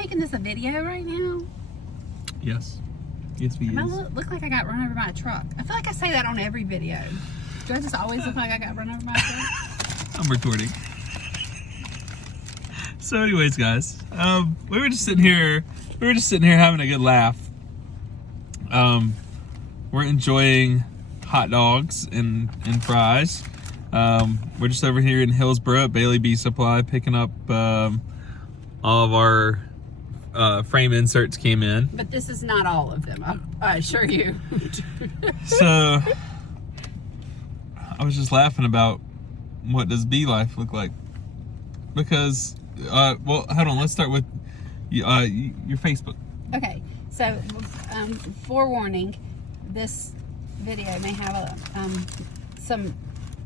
making this a video right now? Yes. Yes, we I is. look like I got run over by a truck. I feel like I say that on every video. Do I just always look like I got run over by a truck? I'm recording. So anyways, guys, we were just sitting here having a good laugh. We're enjoying hot dogs and fries. We're just over here in Hillsboro at Bailey Bee Supply picking up all of our frame inserts came in. But this is not all of them, I assure you. So I was just laughing about what does bee life look like, because well, hold on, let's start with your Facebook. Okay, so forewarning, this video may have some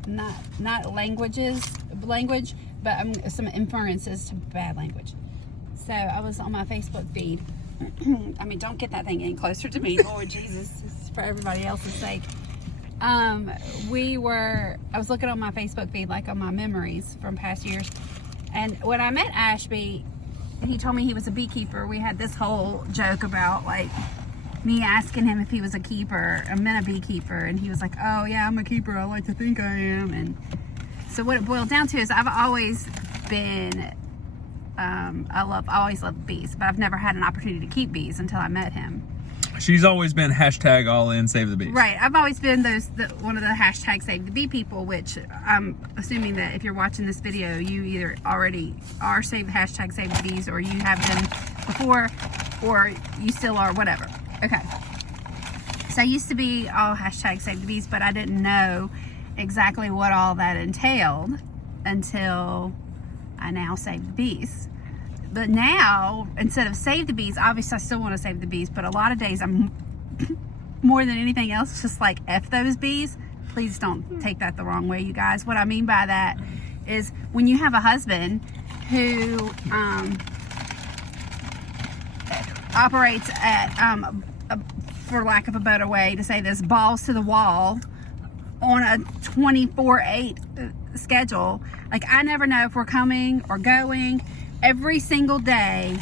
not language, but some inferences to bad language. So I was on my Facebook feed. I mean, don't get that thing any closer to me, Lord Jesus, it's for everybody else's sake. I was looking on my Facebook feed, like on my memories from past years. And when I met Ashby, he told me he was a beekeeper. We had this whole joke about like me asking him if he was a keeper. I meant a beekeeper, and he was like, "Oh yeah, I'm a keeper. I like to think I am." And so what it boiled down to is I've always been, I always loved bees, but I've never had an opportunity to keep bees until I met him. She's always been hashtag all in save the bees. Right. I've always been one of the hashtag save the bee people, which I'm assuming that if you're watching this video, you either already are hashtag save the bees, or you have been before, or you still are, whatever. Okay. So I used to be all hashtag save the bees, but I didn't know exactly what all that entailed until I now save the bees. But now, instead of save the bees, obviously I still want to save the bees, but a lot of days I'm more than anything else just like F those bees. Please don't take that the wrong way, you guys. What I mean by that is when you have a husband who operates at, for lack of a better way to say this, balls to the wall on a 24/8 schedule. Like, I never know if we're coming or going. Every single day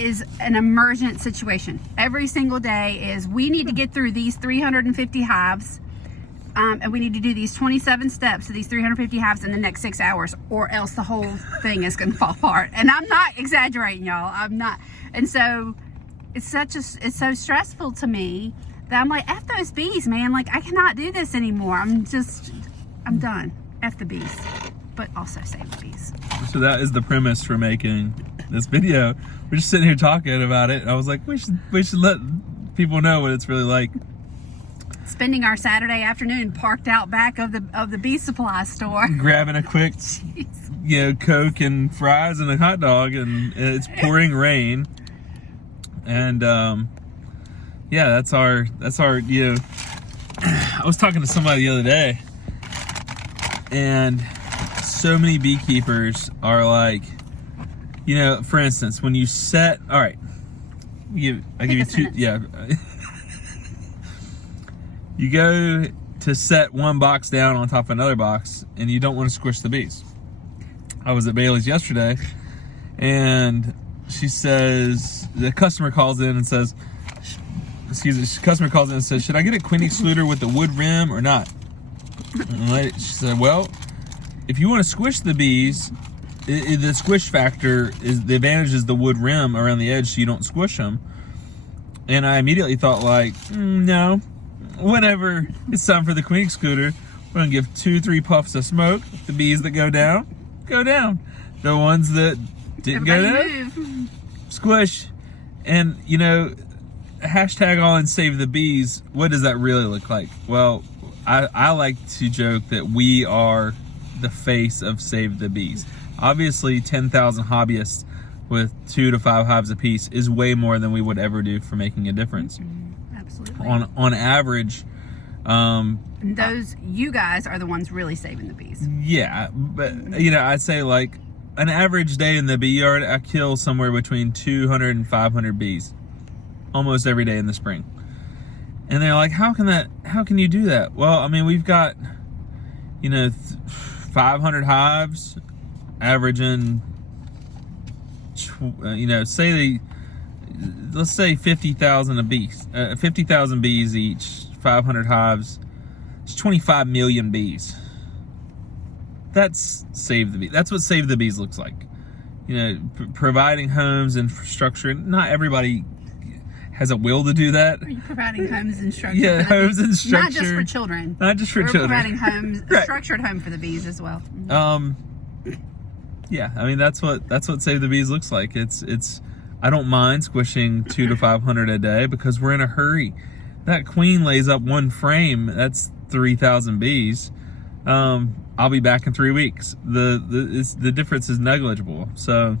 is an emergent situation. Every single day is, we need to get through these 350 hives, and we need to do these 27 steps to these 350 hives in the next 6 hours, or else the whole thing is going to fall apart. And I'm not exaggerating, y'all. I'm not. And so it's so stressful to me that I'm like, F those bees, man. Like, I cannot do this anymore. I'm done. F the bees, but also save the bees. So that is the premise for making this video. We're just sitting here talking about it. I was like, we should let people know what it's really like. Spending our Saturday afternoon parked out back of the bee supply store, grabbing a quick, Coke and fries and a hot dog, and it's pouring rain. And that's our I was talking to somebody the other day, and so many beekeepers are like, for instance, when you set, all right, I give you two, you go to set one box down on top of another box, and you don't want to squish the bees. I was at Bailey's yesterday, and she says, the customer calls in and says, should I get a queen excluder with the wood rim or not? And she said, well, if you want to squish the bees, the squish factor is, the advantage is the wood rim around the edge so you don't squish them. And I immediately thought, like, no, whenever it's time for the queen excluder, we're going to give 2-3 puffs of smoke. The bees that go down, go down. The ones that didn't go down, squish. And, hashtag all in save the bees, what does that really look like? Well, I like to joke that we are the face of save the bees. Obviously 10,000 hobbyists with 2 to 5 hives apiece is way more than we would ever do for making a difference. Absolutely. On average, those, you guys are the ones really saving the bees. Yeah, but I'd say like an average day in the bee yard, I kill somewhere between 200 and 500 bees almost every day in the spring. And they're like, how can you do that? Well, I mean, we've got 500 hives, averaging let's say 50,000 bees, 50,000 bees each, 500 hives. It's 25 million bees. That's Save the Bees. That's what Save the Bees looks like. Providing homes, infrastructure. Not everybody has a will to do that. Are you providing homes and structure? Yeah, homes and structure. Not just for children. Not just for We're children. providing homes, Right. structured home for the bees as well. Yeah, I mean that's what Save the Bees looks like. It's I don't mind squishing 200 to 500 a day because we're in a hurry. That queen lays up one frame. That's 3,000 bees. I'll be back in 3 weeks. The difference is negligible. So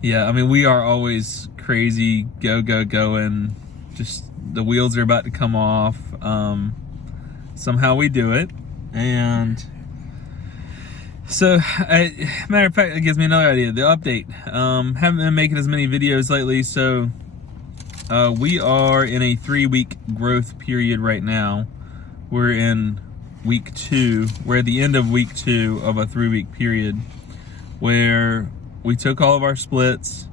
yeah, I mean we are always crazy, going. Just the wheels are about to come off. Somehow we do it, and so matter of fact, it gives me another idea. The update. Haven't been making as many videos lately, so we are in a 3-week growth period right now. We're in week 2. We're at the end of week 2 of a 3-week period where we took all of our splits,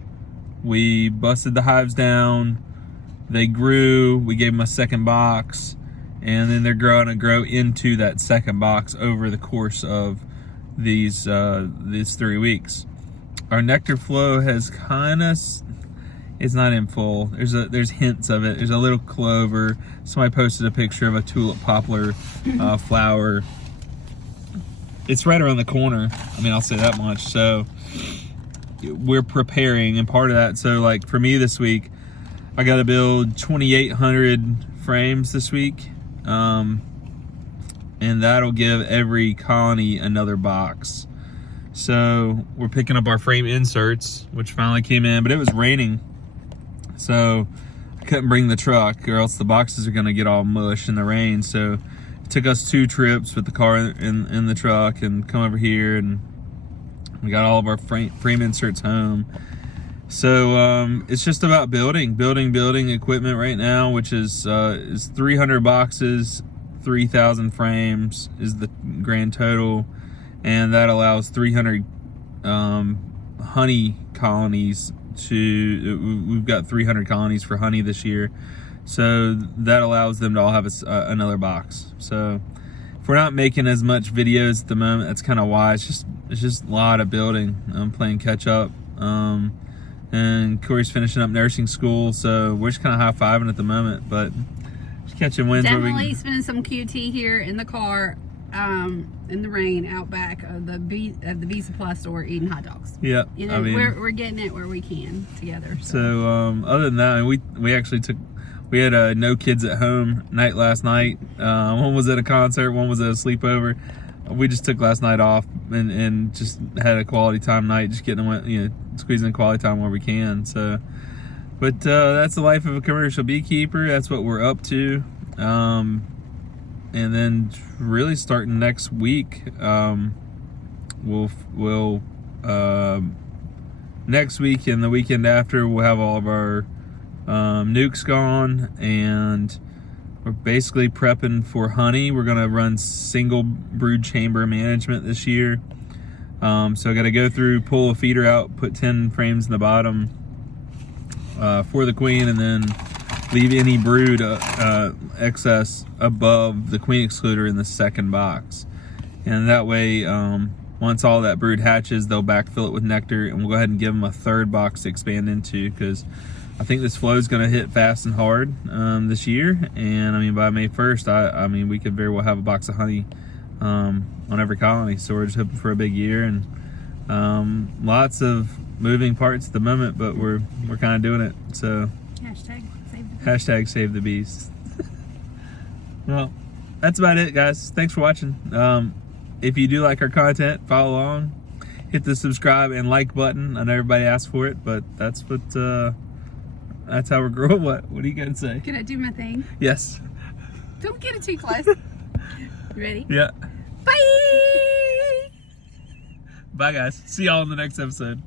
we busted the hives down, they grew, we gave them a second box, and then they're growing to grow into that second box over the course of these 3 weeks. Our nectar flow has it's not in full. There's hints of it. There's a little clover. Somebody posted a picture of a tulip poplar flower. It's right around the corner. I mean, I'll say that much. So we're preparing, and part of that, so like for me this week, I got to build 2,800 frames this week, and that'll give every colony another box. So we're picking up our frame inserts, which finally came in, but it was raining, so I couldn't bring the truck, or else the boxes are going to get all mush in the rain. So it took us 2 trips with the car in the truck and come over here, and we got all of our frame inserts home. So it's just about building equipment right now, which is 300 boxes, 3,000 frames is the grand total, and that allows 300 honey colonies we've got 300 colonies for honey this year, so that allows them to all have another box. So if we're not making as much videos at the moment, that's kind of why. It's just a lot of building. I'm playing catch up, and Cori's finishing up nursing school, so we're just kind of high-fiving at the moment, but just catching wins. Definitely spending some QT here in the car, in the rain out back of the bee supply store, eating hot dogs. Yeah, I mean, we're getting it where we can together. So other than that, we actually we had no kids at home night last night. One was at a concert, one was at a sleepover. We just took last night off and just had a quality time night, just getting squeezing in quality time where we can. So, but that's the life of a commercial beekeeper. That's what we're up to. And then really starting next week, we'll next week and the weekend after, we'll have all of our nukes gone, and we're basically prepping for honey. We're gonna run single brood chamber management this year. So I got to go through, pull a feeder out, put 10 frames in the bottom for the queen, and then leave any brood excess above the queen excluder in the second box. And that way, once all that brood hatches, they'll backfill it with nectar, and we'll go ahead and give them a third box to expand into, because I think this flow is going to hit fast and hard this year. And I mean, by May 1st, I mean, we could very well have a box of honey on every colony. So we're just hoping for a big year, and lots of moving parts at the moment, but we're kind of doing it. So hashtag save the bees. Well, that's about it, guys. Thanks for watching. If you do like our content, follow along, hit the subscribe and like button. I know everybody asks for it, but that's how we're growing. What are you gonna say? Can I do my thing? Yes. Don't get it too close. You ready? Yeah. Bye. Bye, guys. See y'all in the next episode.